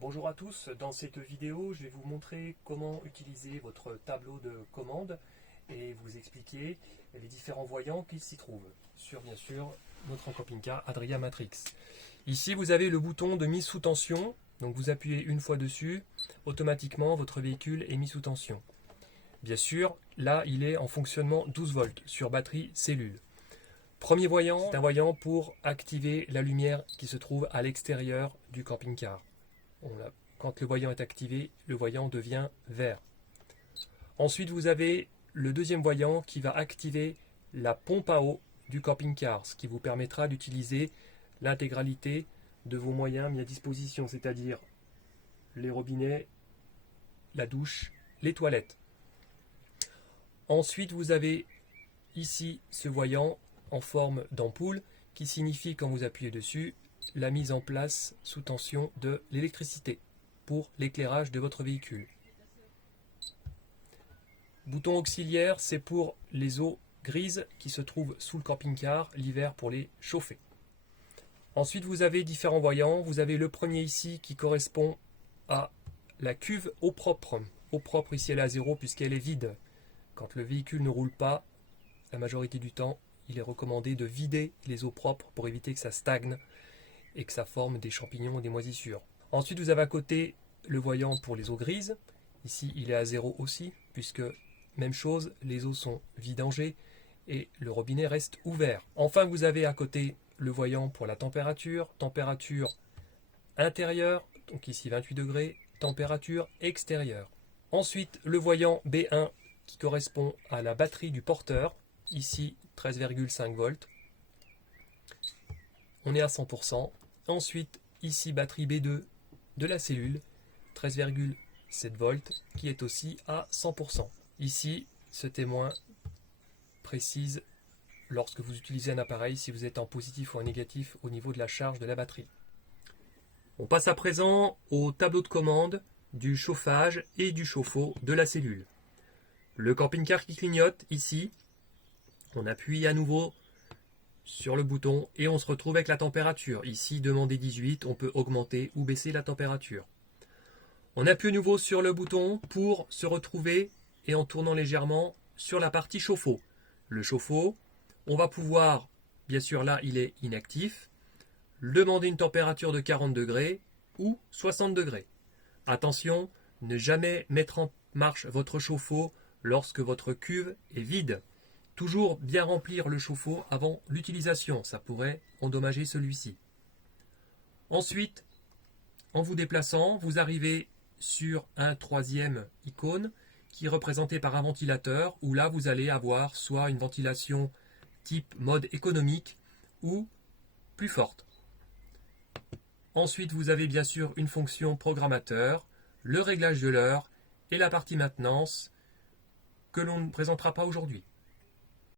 Bonjour à tous, dans cette vidéo je vais vous montrer comment utiliser votre tableau de commande et vous expliquer les différents voyants qui s'y trouvent sur bien sûr notre camping-car Adria Matrix. Ici vous avez le bouton de mise sous tension, donc vous appuyez une fois dessus, automatiquement votre véhicule est mis sous tension. Bien sûr, là il est en fonctionnement 12 volts sur batterie cellule. Premier voyant, c'est un voyant pour activer la lumière qui se trouve à l'extérieur du camping-car. Quand le voyant est activé, le voyant devient vert. Ensuite, vous avez le deuxième voyant qui va activer la pompe à eau du camping-car, ce qui vous permettra d'utiliser l'intégralité de vos moyens mis à disposition, c'est-à-dire les robinets, la douche, les toilettes. Ensuite, vous avez ici ce voyant en forme d'ampoule qui signifie, quand vous appuyez dessus, la mise en place sous tension de l'électricité pour l'éclairage de votre véhicule. Bouton auxiliaire, c'est pour les eaux grises qui se trouvent sous le camping-car l'hiver pour les chauffer. Ensuite, vous avez différents voyants. Vous avez le premier ici qui correspond à la cuve eau propre. Eau propre ici elle est à 0 puisqu'elle est vide. Quand le véhicule ne roule pas, la majorité du temps, il est recommandé de vider les eaux propres pour éviter que ça stagne et que ça forme des champignons et des moisissures. Ensuite, vous avez à côté le voyant pour les eaux grises. Ici, il est à 0 aussi, puisque, même chose, les eaux sont vidangées et le robinet reste ouvert. Enfin, vous avez à côté le voyant pour la température intérieure, donc ici 28 degrés, température extérieure. Ensuite, le voyant B1 qui correspond à la batterie du porteur, ici 13,5 volts. On est à 100%. Ensuite, ici, batterie B2 de la cellule, 13,7 volts, qui est aussi à 100%. Ici, ce témoin précise lorsque vous utilisez un appareil si vous êtes en positif ou en négatif au niveau de la charge de la batterie. On passe à présent au tableau de commande du chauffage et du chauffe-eau de la cellule. Le camping-car qui clignote ici, on appuie à nouveau sur le bouton et on se retrouve avec la température. Ici, demander 18, on peut augmenter ou baisser la température. On appuie à nouveau sur le bouton pour se retrouver et en tournant légèrement sur la partie chauffe-eau. Le chauffe-eau, on va pouvoir, bien sûr là il est inactif, demander une température de 40 degrés ou 60 degrés. Attention, ne jamais mettre en marche votre chauffe-eau lorsque votre cuve est vide. Toujours bien remplir le chauffe-eau avant l'utilisation, ça pourrait endommager celui-ci. Ensuite, en vous déplaçant, vous arrivez sur un troisième icône qui est représenté par un ventilateur où là vous allez avoir soit une ventilation type mode économique ou plus forte. Ensuite, vous avez bien sûr une fonction programmateur, le réglage de l'heure et la partie maintenance que l'on ne présentera pas aujourd'hui.